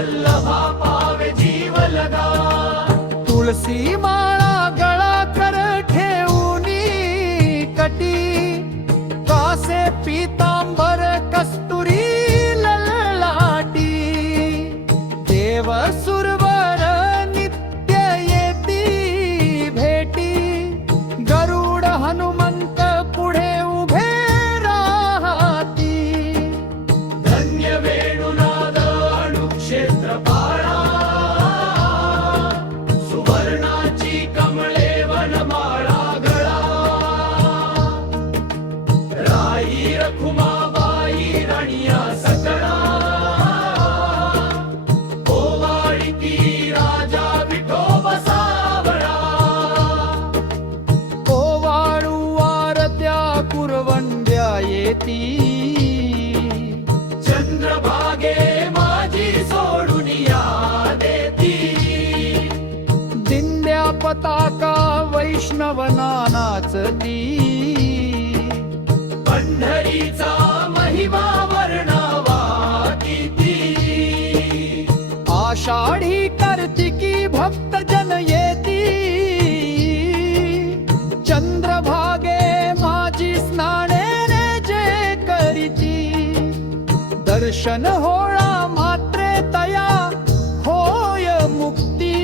वल्लभा पावे जीव लगा। तुळसी माळा गळा कर ठेवूनी कटी, कासे पीतांबर कस्तुरी ललाटी, देव सुरवर नित्य येती भेटी, गरुड हनुमंत पुढे उभे राहती। धन्य वेणुनाद अणुक्षेत्र पाळा, सुवर्णाची कमळे वनमाळा गळा। राई रखुमाबाई राणिया सकळा, ओवाळीती राजा विठोबा सावळा। ओवाळू आरत्या कुरवंड्या येती, चंद्रभागे माझी सोडून या देती। दिंड्या पताका वैष्णवना नाचती, पंढरीचा महिमा वर्णावा किती। आषाढी कार्तिकी भक्त जन येती, चंद्रभागे माझी स्नानेने जे करीती। दर्शन होळा मात्रे तया होय मुक्ती,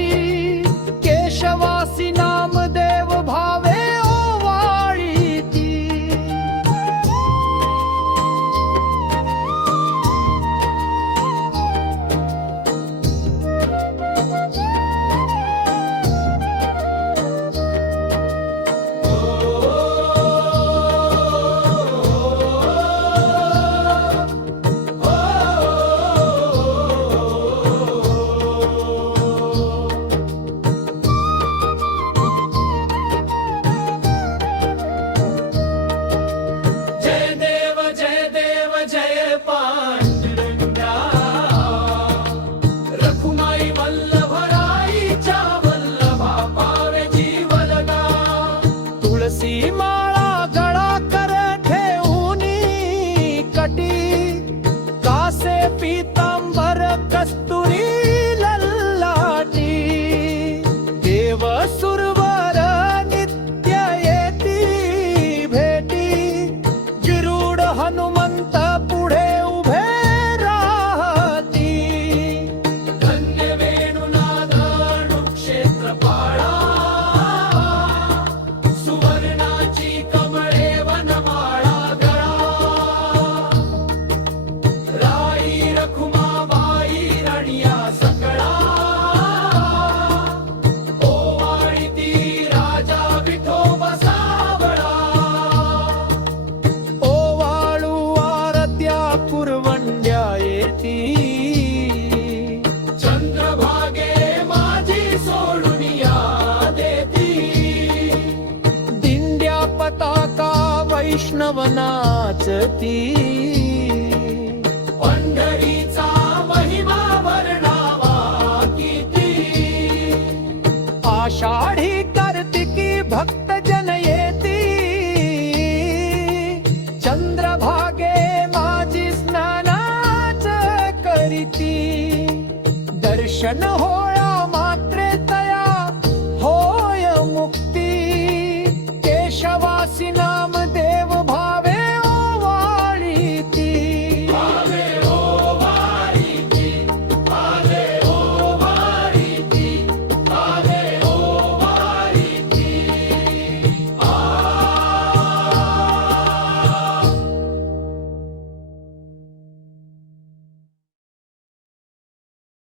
केशवासी नामदेव भावे ओवाळीती। जय देव जय देव जय पांडुरंगा, रखुमाई वल्लभराईच्या वल्लभा पावे जीव लगा। तुळसी माळा गळा कर ठेवूनी कटी, कासे पीतांबर कस्तुरी ललाटी, देव सुरवर नित्य येती भेटी, गिरुड हनुमंत पुढे उभे राहती। धन्य वेणुनाद अणुक्षेत्र पाळा, सुवर्णाची कमळे वनमाळा गळा। राई रखुमाबाई राणिया सकळा, ओवाळीती राजा विठोबा सावळा। ओवाळू आरत्या कुरवंड्या येती, चंद्रभागे माझी सोडून या देती। दिंड्या पताका वैष्णव नाचती, पंढरीचा महिमा वर्णावा किती। आषाढी कार्तिकी भक्त जन येती, चंद्रभागे माझी स्नानाच करीती। दर्शन होळ